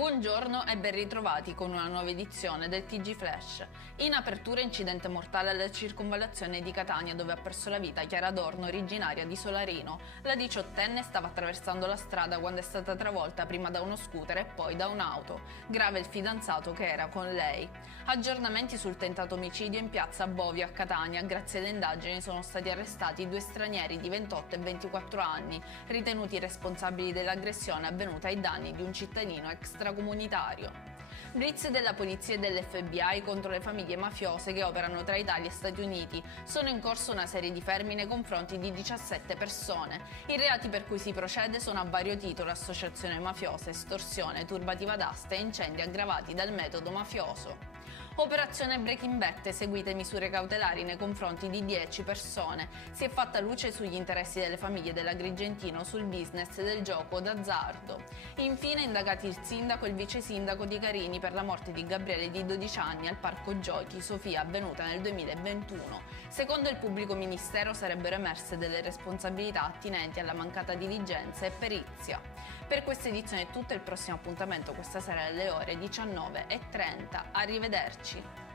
Buongiorno e ben ritrovati con una nuova edizione del TG Flash. In apertura incidente mortale alla circonvallazione di Catania dove ha perso la vita Chiara Adorno, originaria di Solarino. La diciottenne stava attraversando la strada quando è stata travolta prima da uno scooter e poi da un'auto. Grave il fidanzato che era con lei. Aggiornamenti sul tentato omicidio in piazza Bovio a Catania. Grazie alle indagini sono stati arrestati due stranieri di 28 e 24 anni, ritenuti responsabili dell'aggressione avvenuta ai danni di un cittadino extracomunitario. Blitz della polizia e dell'FBI contro le famiglie mafiose che operano tra Italia e Stati Uniti. Sono in corso una serie di fermi nei confronti di 17 persone. I reati per cui si procede sono a vario titolo: associazione mafiosa, estorsione, turbativa d'asta e incendi aggravati dal metodo mafioso. Operazione Breaking Bet, eseguite misure cautelari nei confronti di 10 persone. Si è fatta luce sugli interessi delle famiglie dell'Agrigentino sul business del gioco d'azzardo. Infine indagati il sindaco e il vice sindaco di Carini per la morte di Gabriele di 12 anni al parco giochi Sofia avvenuta nel 2021. Secondo il pubblico ministero sarebbero emerse delle responsabilità attinenti alla mancata diligenza e perizia. Per questa edizione è tutto, il prossimo appuntamento questa sera alle ore 19:30. Arrivederci.